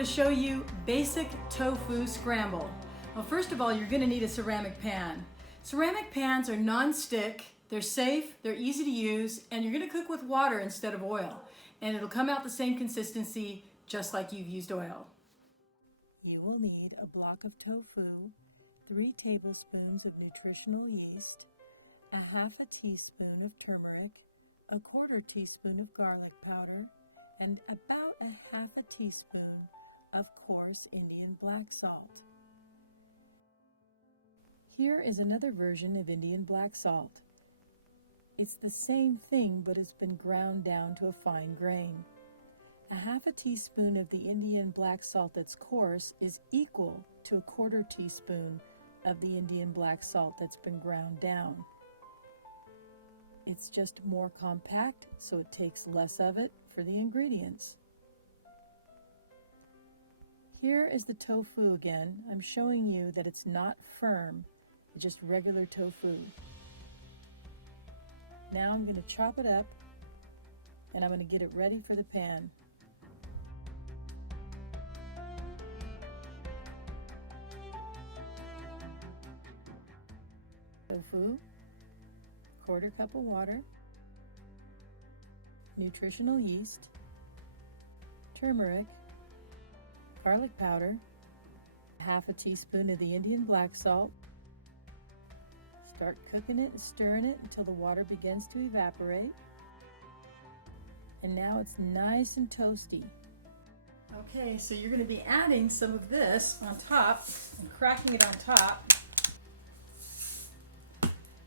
to show you basic tofu scramble. Well, first of all, you're going to need a ceramic pan. Ceramic pans are non-stick, they're safe, they're easy to use, and you're going to cook with water instead of oil. And it'll come out the same consistency just like you've used oil. You will need a block of tofu, 3 tablespoons of nutritional yeast, a half a teaspoon of turmeric, a quarter teaspoon of garlic powder, and about a half a teaspoon of coarse Indian black salt. Here is another version of Indian black salt. It's the same thing, but it's been ground down to a fine grain. A half a teaspoon of the Indian black salt that's coarse is equal to a quarter teaspoon of the Indian black salt that's been ground down. It's just more compact, so it takes less of it for the ingredients. Here is the tofu again. I'm showing you that it's not firm, it's just regular tofu. Now I'm going to chop it up and I'm going to get it ready for the pan. Tofu, quarter cup of water, nutritional yeast, turmeric, garlic powder, half a teaspoon of the Indian black salt. Start cooking it and stirring it until the water begins to evaporate. And now it's nice and toasty. Okay, so you're going to be adding some of this on top and cracking it on top.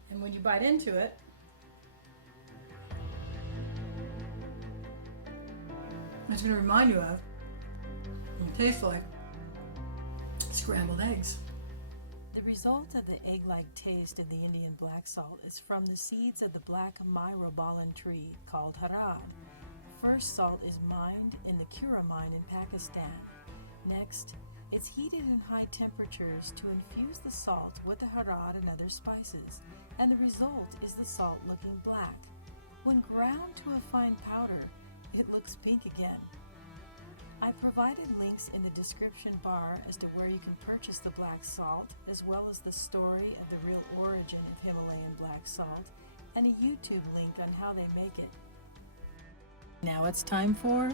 And when you bite into it, it's going to remind you of and taste like scrambled eggs. The result of the egg-like taste of the Indian black salt is from the seeds of the black myrobalan tree called harad. First, salt is mined in the Kura mine in Pakistan. Next, it's heated in high temperatures to infuse the salt with the harad and other spices, and the result is the salt looking black. When ground to a fine powder, it looks pink again. I provided links in the description bar as to where you can purchase the black salt, as well as the story of the real origin of Himalayan black salt, and a YouTube link on how they make it. Now it's time for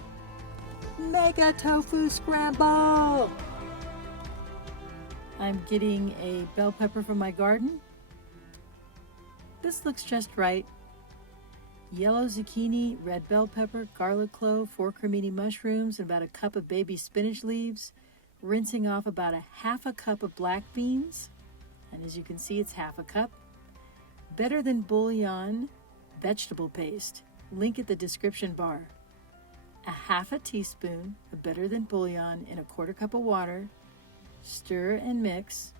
Mega Tofu Scramble! I'm getting a bell pepper from my garden. This looks just right. Yellow zucchini, red bell pepper, garlic clove, 4 cremini mushrooms, and about a cup of baby spinach leaves. Rinsing off about a half a cup of black beans. And as you can see, it's half a cup. Better Than Bouillon vegetable paste. Link at the description bar. A half a teaspoon of Better Than Bouillon in a quarter cup of water. Stir and mix.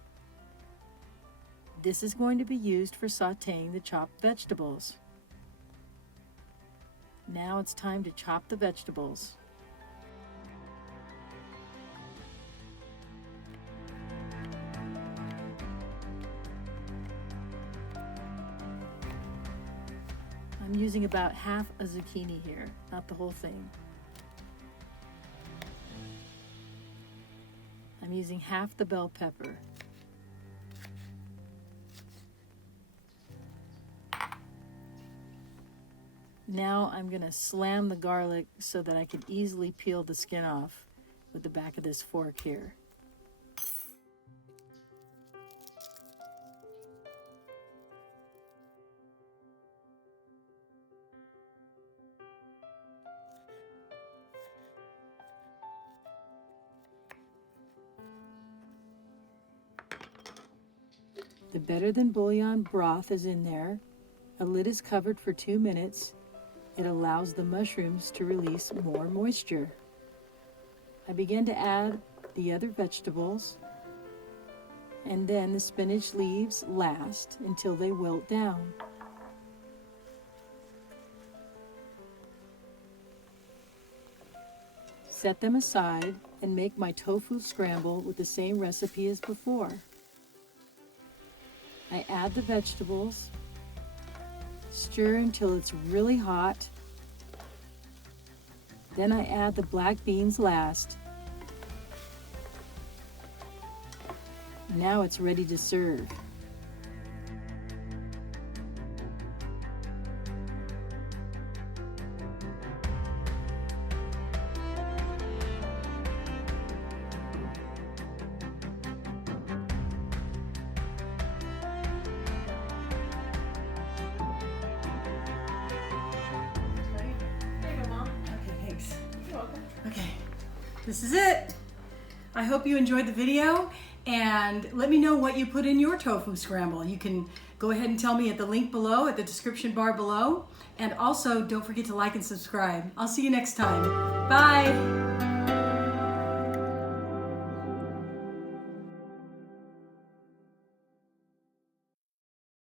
This is going to be used for sauteing the chopped vegetables. Now it's time to chop the vegetables. I'm using about half a zucchini here, not the whole thing. I'm using half the bell pepper. Now I'm going to slam the garlic so that I can easily peel the skin off with the back of this fork here. The Better Than Bouillon broth is in there. A lid is covered for 2 minutes. It allows the mushrooms to release more moisture. I begin to add the other vegetables, and then the spinach leaves last until they wilt down. Set them aside and make my tofu scramble with the same recipe as before. I add the vegetables, stir until it's really hot. Then I add the black beans last. Now it's ready to serve. Okay, this is it. I hope you enjoyed the video, and let me know what you put in your tofu scramble. You can go ahead and tell me at the link below, at the description bar below, and also don't forget to like and subscribe. I'll see you next time. Bye.